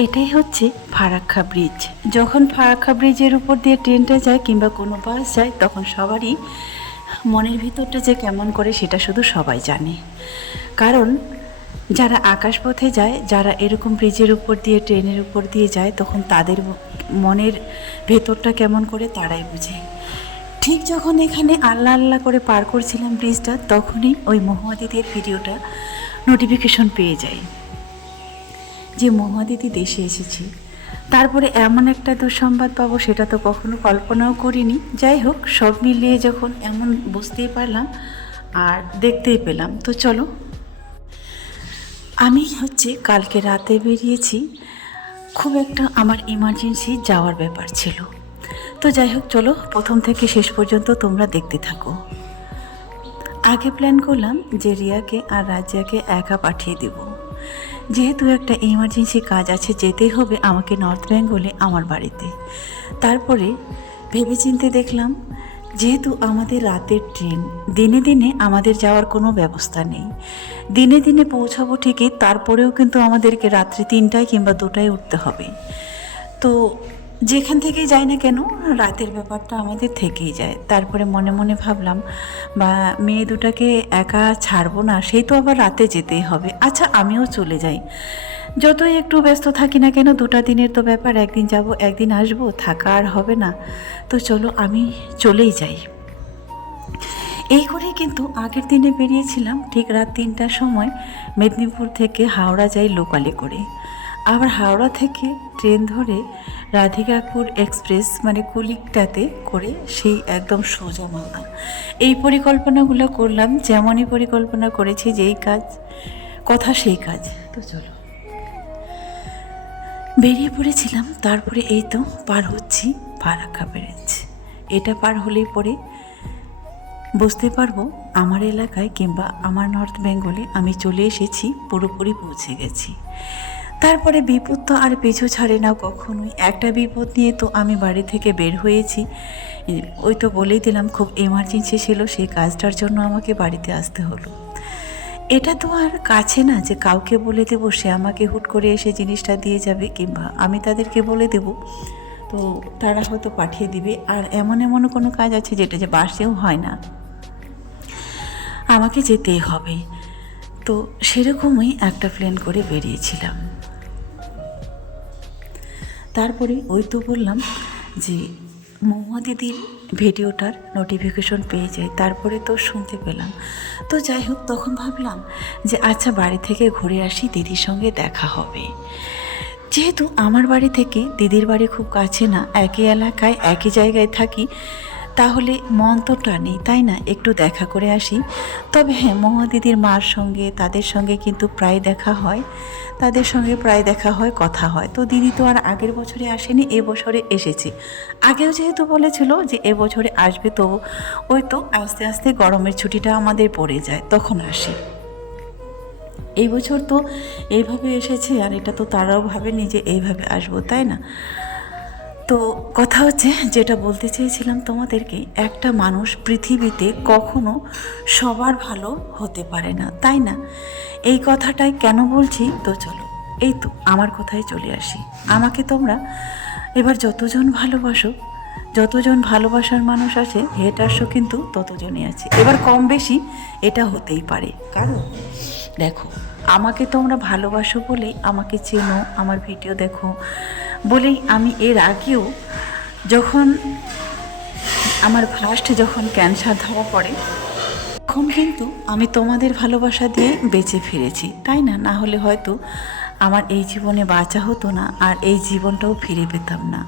এটাই হচ্ছে ফারাক্কা ব্রিজ। যখন ফারাক্কা ব্রিজের উপর দিয়ে ট্রেনটা যায় কিংবা কোনো বাস যায়, তখন সবারই মনের ভিতরটা যে কেমন করে সেটা শুধু সবাই জানে। কারণ যারা আকাশপথে যায়, যারা এরকম ব্রিজের উপর দিয়ে ট্রেনের উপর দিয়ে যায়, তখন তাদের মনের ভেতরটা কেমন করে তারাই বুঝে। ঠিক যখন এখানে আল্লাহ আল্লাহ করে পার করছিলাম ব্রিজটা, তখনই ওই মহুয়াদিদির ভিডিওটা নোটিফিকেশন পেয়ে যাই যে মহুয়াদিদি দেশে এসেছে। তারপরে এমন একটা দুঃসংবাদ পাবো সেটা তো কখনো কল্পনাও করিনি। যাই হোক, সব মিলিয়ে যখন এমন বুঝতেই পারলাম আর দেখতেই পেলাম, তো চলো। আমি কালকে রাতে বেরিয়েছি, খুব একটা আমার ইমার্জেন্সি যাওয়ার ব্যাপার ছিল। তো যাই হোক, চলো প্রথম থেকে শেষ পর্যন্ত তোমরা দেখতে থাকো। আগে প্ল্যান করলাম যে রিয়াকে আর রাজিয়াকে একা পাঠিয়ে দেব, যেহেতু একটা ইমার্জেন্সি কাজ আছে, যেতেই হবে আমাকে নর্থ বেঙ্গলে আমার বাড়িতে। তারপরে ভেবেচিন্তে দেখলাম, যেহেতু আমাদের রাতের ট্রেন, দিনে দিনে আমাদের যাওয়ার কোনো ব্যবস্থা নেই। দিনে দিনে পৌঁছাবো ঠিকই, তারপরেও কিন্তু আমাদেরকে রাত্রি 3টায় কিংবা 2টায় উঠতে হবে। তো যেখান থেকেই যাই না কেন, রাতের ব্যাপারটা আমাদের থেকেই যায়। তারপরে মনে মনে ভাবলাম, বা মেয়ে দুটাকে একা ছাড়বো না, সেই তো আবার রাতে যেতেই হবে। আচ্ছা, আমিও চলে যাই, যতই একটু ব্যস্ত থাকি না কেন, 2টা দিনের তো ব্যাপার, একদিন যাব একদিন আসবো, থাকা আর হবে না। তো চলো আমি চলেই যাই। এই করেই কিন্তু আগের দিনে বেরিয়েছিলাম ঠিক রাত 3টার সময়। মেদিনীপুর থেকে হাওড়া যাই লোকালে করে, আবার হাওড়া থেকে ট্রেন ধরে রাধিকাপুর এক্সপ্রেস মানে কুলিকটাতে করে সেই একদম সোজা মালদা। এই পরিকল্পনাগুলো করলাম, যেমনই পরিকল্পনা করেছি, যেই কাজ কথা সেই কাজ। তো চলো বেরিয়ে পড়েছিলাম। তারপরে এই তো পার হচ্ছি ফারাক্কা ব্রিজ। এটা পার হলেই পরে বুঝতে পারবো আমার এলাকায় কিংবা আমার নর্থ বেঙ্গলে আমি চলে এসেছি, পুরোপুরি পৌঁছে গেছি। তারপরে বিপদ তো আর পিছু ছাড়ে না কখনোই। একটা বিপদ নিয়ে তো আমি বাড়ি থেকে বের হয়েছি, ওই তো বলেই দিলাম খুব এমার্জেন্সি ছিল, সেই কাজটার জন্য আমাকে বাড়িতে আসতে হলো। এটা তো আর কাছে না যে কাউকে বলে দেবো সে আমাকে হুট করে এসে জিনিসটা দিয়ে যাবে, কিংবা আমি তাদেরকে বলে দেব তো তারা হয়তো পাঠিয়ে দিবে। আর এমন এমনও কোনো কাজ আছে যেটা যে বাসেও হয় না, আমাকে যেতেই হবে। তো সেরকমই একটা প্ল্যান করে বেরিয়েছিলাম। তারপরে ওই তো বললাম যে মহুয়া দিদির ভিডিওটার নোটিফিকেশন পেয়ে যাই, তারপরে তো শুনতে পেলাম। তো যাই হোক, তখন ভাবলাম যে আচ্ছা বাড়ি থেকে ঘুরে আসি, দিদির সঙ্গে দেখা হবে। যেহেতু আমার বাড়ি থেকে দিদির বাড়ি খুব কাছে না, একই এলাকায় একই জায়গায় থাকি, তাহলে মন তো টানেই, তাই না, একটু দেখা করে আসি। তবে হ্যাঁ, মহুয়া দিদির মার সঙ্গে তাদের সঙ্গে কিন্তু প্রায় দেখা হয়, তাদের সঙ্গে প্রায় দেখা হয়, কথা হয়। তো দিদি তো আর আগের বছরে আসেনি, এবছরে এসেছে। আগেও যেহেতু বলেছিল যে এবছরে আসবে, তো ওই তো আস্তে আস্তে গরমের ছুটিটা আমাদের পড়ে যায়, তখন আসে। এই বছর তো এইভাবে এসেছে, আর এটা তো তারাও ভাবেনি যে এইভাবে আসবো, তাই না। তো কথা হচ্ছে, যেটা বলতে চেয়েছিলাম তোমাদেরকে, একটা মানুষ পৃথিবীতে কখনো সবার ভালো হতে পারে না, তাই না। এই কথাটাই কেন বলছি, তো চলো এই তো আমার কথায় চলে আসি। আমাকে তোমরা এবার যতজন ভালোবাসো, যতজন ভালোবাসার মানুষ আছে, হেটারসও কিন্তু ততজনই আছে। এবার কম বেশি এটা হতেই পারে, কারণ দেখো, আমাকে তোমরা ভালোবাসো বলেই, আমাকে চেনো, আমার ভিডিও দেখো বলেই আমি এর আগেও যখন আমার যখন ক্যান্সার ধরা পড়ে, তখন কিন্তু আমি তোমাদের ভালোবাসা দিয়ে বেঁচে ফিরেছি, তাই না। না হলে হয়তো আমার এই জীবনে বাঁচা হতো না, আর এই জীবনটাও ফিরে পেতাম না।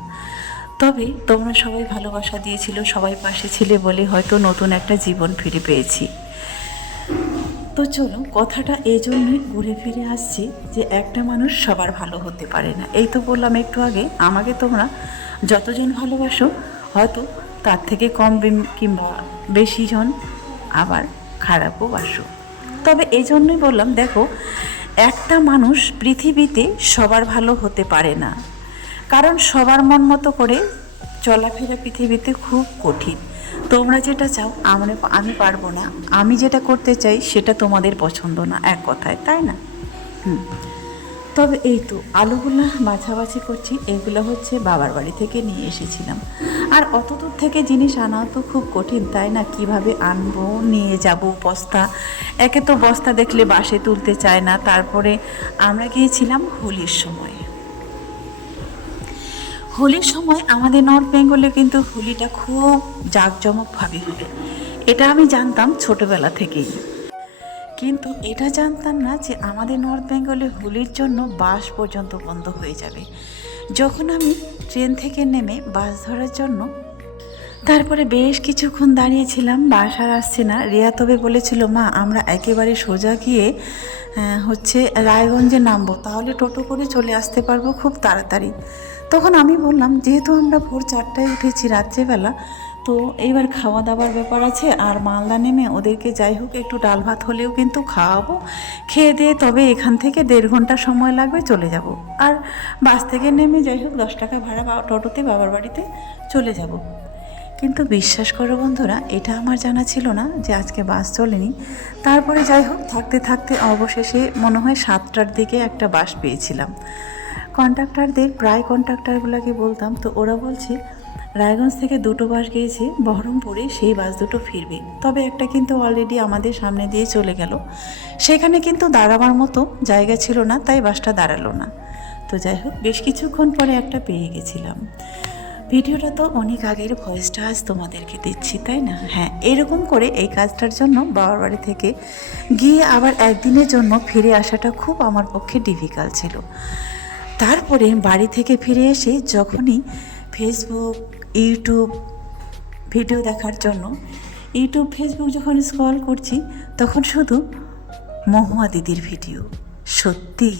তবে তোমরা সবাই ভালোবাসা দিয়েছিল, সবাই পাশে ছিলে বলে হয়তো নতুন একটা জীবন ফিরে পেয়েছি। তো চলো, কথাটা এই জন্যই ঘুরে ফিরে আসছি যে একটা মানুষ সবার ভালো হতে পারে না। এই তো বললাম একটু আগে, আমাকে তোমরা যতজন ভালোবাসো, হয়তো তার থেকে কম কিংবা বেশি জন আবার খারাপও বাসো। তবে এই জন্যই বললাম, দেখো, একটা মানুষ পৃথিবীতে সবার ভালো হতে পারে না, কারণ সবার মন মতো করে চলাফেরা পৃথিবীতে খুব কঠিন। তোমরা যেটা চাও আমি পারবো না, আমি যেটা করতে চাই সেটা তোমাদের পছন্দ না, এক কথায়, তাই না। তবে এই তো আলুগুলো বাছাবাছি করছি, এগুলো হচ্ছে বাবার বাড়ি থেকে নিয়ে এসেছিলাম। আর অত দূর থেকে জিনিস আনাও তো খুব কঠিন, তাই না? কিভাবে আনবো, নিয়ে যাব বস্তা, একে তো বস্তা দেখলে বাসে তুলতে চায় না। তারপরে আমরা গিয়েছিলাম হোলির সময়। হোলির সময় আমাদের নর্থ বেঙ্গলে কিন্তু হোলিটা খুব জাঁকজমকভাবে হয়, এটা আমি জানতাম ছোটবেলা থেকেই। কিন্তু এটা জানতাম না যে আমাদের নর্থ বেঙ্গলে হোলির জন্য বাস পর্যন্ত বন্ধ হয়ে যাবে। যখন আমি ট্রেন থেকে নেমে বাস ধরার জন্য তারপরে বেশ কিছুক্ষণ দাঁড়িয়েছিলাম, বাস আর আসছে না। রিয়া তবে বলেছিল, মা আমরা একেবারে সোজা গিয়ে হচ্ছে রায়গঞ্জে নামবো, তাহলে টোটো করে চলে আসতে পারবো খুব তাড়াতাড়ি। তখন আমি বললাম, যেহেতু আমরা ভোর 4টায় উঠেছি রাত্রেবেলা, তো এইবার খাওয়া দাওয়ার ব্যাপার আছে, আর মালদা নেমে ওদেরকে যাই হোক একটু ডাল ভাত হলেও কিন্তু খাওয়াবো, খেয়ে দিয়ে তবে এখান থেকে 1.5 ঘন্টা সময় লাগবে, চলে যাব। আর বাস থেকে নেমে যাই হোক 10 টাকা ভাড়া টোটোতে বাবার বাড়িতে চলে যাব। কিন্তু বিশ্বাস করো বন্ধুরা, এটা আমার জানা ছিল না যে আজকে বাস চলেনি। তারপরে যাই হোক থাকতে থাকতে অবশেষে মনে হয় 7টার দিকে একটা বাস পেয়েছিলাম। প্রায় কন্ট্রাক্টরগুলোকে বলতাম, তো ওরা বলছে রায়গঞ্জ থেকে 2টো বাস গিয়েছে বহরমপুরে, সেই বাস দুটো ফিরবে। তবে একটা কিন্তু অলরেডি আমাদের সামনে দিয়ে চলে গেল, সেখানে কিন্তু দাঁড়াবার মতো জায়গা ছিল না, তাই বাসটা দাঁড়ালো না। তো যাই হোক বেশ কিছুক্ষণ পরে একটা পেয়ে গেছিলাম। ভিডিওটা তো অনেক আগের, ভয়েসটা আজ তোমাদেরকে দিচ্ছি, তাই না? হ্যাঁ, এরকম করে এই কাজটার জন্য বাবার বাড়ি থেকে গিয়ে আবার একদিনের জন্য ফিরে আসাটা খুব আমার পক্ষে ডিফিকাল্ট ছিল। তারপরে বাড়ি থেকে ফিরে এসে যখনই ফেসবুক, ইউটিউব ভিডিও দেখার জন্য ফেসবুক যখন স্ক্রল করছি, তখন শুধু মহুয়া দিদির ভিডিও। সত্যি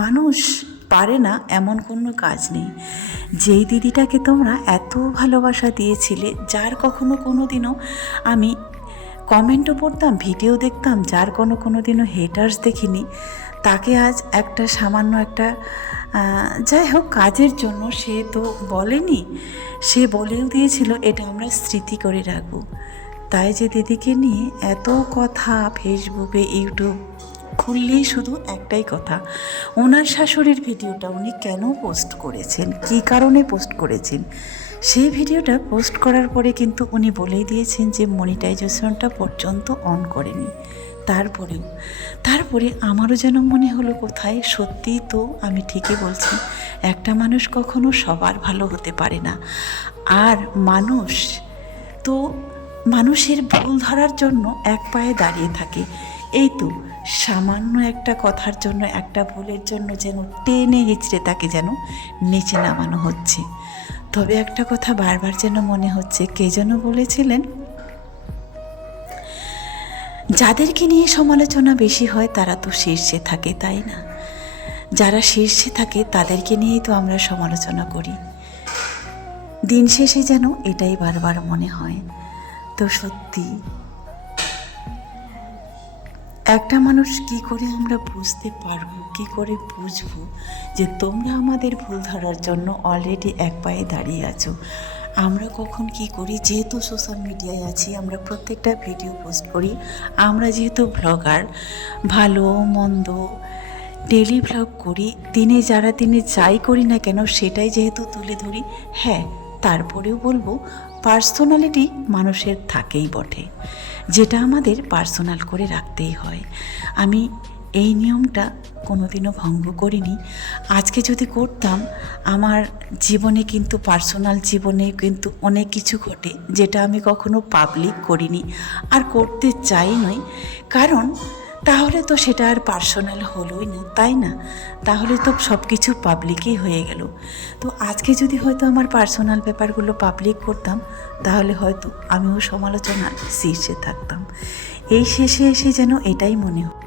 মানুষ পারে না এমন কোনো কাজ নেই। যেই দিদিটাকে তোমরা এত ভালোবাসা দিয়েছিলে, যার কখনো কোনো দিনও আমি কমেন্টও পড়তাম, ভিডিও দেখতাম, যার কোনো দিনও হেটার্স দেখিনি, তাকে আজ একটা সামান্য একটা যাই হোক কাজের জন্য সে তো বলেনি, সে বলেও দিয়েছিল এটা আমরা স্মৃতি করে রাখবো। তাই যে দিদিকে নিয়ে এত কথা ফেসবুকে, ইউটিউব খুললেই শুধু একটাই কথা, ওনার শাশুড়ির ভিডিওটা উনি কেন পোস্ট করেছেন, কী কারণে পোস্ট করেছেন। সেই ভিডিওটা পোস্ট করার পরে কিন্তু উনি বলেই দিয়েছেন যে মনিটাইজেশনটা পর্যন্ত অন করেনি। তারপরে আমারও যেন মনে হলো কোথায়, সত্যিই তো আমি ঠিকই বলছি, একটা মানুষ কখনো সবার ভালো হতে পারে না। আর মানুষের ভুল ধরার জন্য এক পায়ে দাঁড়িয়ে থাকে। এই তো সামান্য একটা কথার জন্য, একটা ভুলের জন্য যেন টেনে হিচড়ে তাকে যেন নিচে নামানো হচ্ছে। তবে একটা কথা বারবার যেন মনে হচ্ছে, কে যেন বলেছিলেন, যাদেরকে নিয়ে সমালোচনা বেশি হয় তারা তো শীর্ষে থাকে, তাই না? যারা শীর্ষে থাকে তাদেরকে নিয়েই তো আমরা সমালোচনা করি। দিন শেষে যেন এটাই বারবার মনে হয়। তো সত্যি একটা মানুষ কি করে আমরা বুঝতে পারবো, কি করে বুঝবো যে তোমরা আমাদের ভুল ধরার জন্য অলরেডি এক পায়ে দাঁড়িয়ে আছো। আমরা কখন কি করি, যেহেতু সোশ্যাল মিডিয়ায় আছি, আমরা প্রত্যেকটা ভিডিও পোস্ট করি, আমরা যেহেতু ব্লগার, ভালো মন্দ ডেলি ভ্লগ করি, দিনে যাই করি না কেন সেটাই যেহেতু তুলে ধরি। হ্যাঁ, তারপরেও বলবো পার্সোনালিটি মানুষের থাকেই বটে, যেটা আমাদের পার্সোনাল করে রাখতেই হয়। আমি এই নিয়মটা কোনোদিনও ভঙ্গ করিনি। আজকে যদি করতাম, আমার জীবনে কিন্তু পার্সোনাল জীবনে কিন্তু অনেক কিছু ঘটে যেটা আমি কখনো পাবলিক করিনি, আর করতে চাই নই। কারণ তাহলে তো সেটা আর পার্সোনাল হলোই না, তাই না? তাহলে তো সব কিছু পাবলিকই হয়ে গেল। তো আজকে যদি হয়তো আমার পার্সোনাল ব্যাপারগুলো পাবলিক করতাম, তাহলে হয়তো আমিও সমালোচনার শীর্ষে থাকতাম। এই শেষে এসে যেন এটাই মনে হয়।